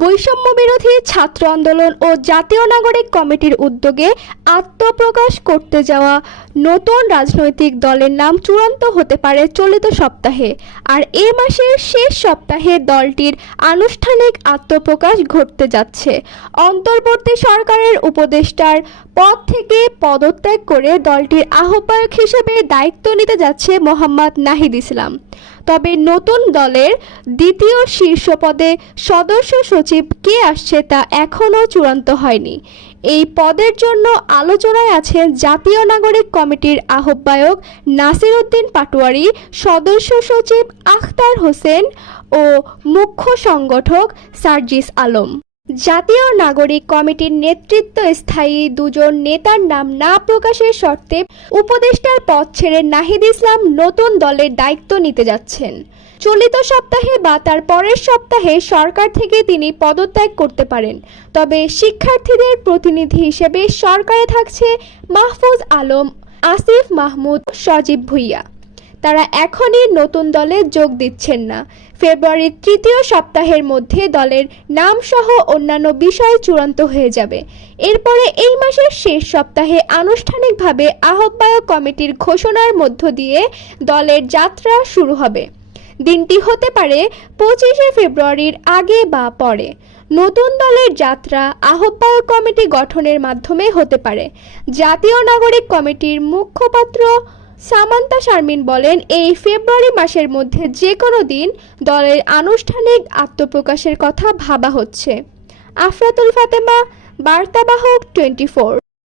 বৈষম্য বিরোধী ছাত্র আন্দোলন ও জাতীয় নাগরিক কমিটির উদ্যোগে আত্মপ্রকাশ করতে যাওয়া নতুন রাজনৈতিক দলের নাম চূড়ান্ত হতে পারে চলিত সপ্তাহে। আর এ মাসের শেষ সপ্তাহে দলটির আনুষ্ঠানিক আত্মপ্রকাশ ঘটতে যাচ্ছে। অন্তর্বর্তী সরকারের উপদেষ্টার পদ থেকে পদত্যাগ করে দলটির আহ্বায়ক হিসেবে দায়িত্ব নিতে যাচ্ছে মোহাম্মদ নাহিদ ইসলাম। তবে নতুন দলের দ্বিতীয় শীর্ষ পদে সদস্য সচিব কে আসছে তা এখনও চূড়ান্ত হয়নি। এই পদের জন্য আলোচনায় আছেন জাতীয় নাগরিক কমিটির আহ্বায়ক নাসির উদ্দিন পাটোয়ারি, সদস্য সচিব আখতার হোসেন ও মুখ্য সংগঠক সার্জিস আলম। জাতীয় নাগরিক কমিটির নেতৃত্ব স্থায়ী দুজন নেতার নাম না প্রকাশের শর্তে উপদেষ্টার পদ ছেড়ে নাহিদ ইসলাম নতুন দলের দায়িত্ব নিতে যাচ্ছেন। চলিত সপ্তাহে বা তার পরের সপ্তাহে সরকার থেকে তিনি পদত্যাগ করতে পারেন। তবে শিক্ষার্থীদের প্রতিনিধি হিসেবে সরকারে থাকছে মাহফুজ আলম, আসিফ মাহমুদ, সজীব ভুইয়া। তারা এখনই নতুন দলে যোগ দিচ্ছেন না। ফেব্রুয়ারির তৃতীয় সপ্তাহের মধ্যে দলের নাম সহ অন্যান্য বিষয় চূড়ান্ত হয়ে যাবে। এরপরে এই মাসের শেষ সপ্তাহে আনুষ্ঠানিকভাবে আহ্বায়ক কমিটির ঘোষণার মধ্য দিয়ে দলের যাত্রা শুরু হবে। দিনটি হতে পারে 25শে ফেব্রুয়ারির আগে বা পরে। নতুন দলের যাত্রা আহ্বায়ক কমিটি গঠনের মাধ্যমে হতে পারে। জাতীয় নাগরিক কমিটির মুখপাত্র সামান্তা শারমিন বলেন, এই ফেব্রুয়ারি মাসের মধ্যে যে কোনো দিন দলের আনুষ্ঠানিক আত্মপ্রকাশের কথা ভাবা হচ্ছে। আফরাতুল ফাতেমা, বার্তাবাহক 24।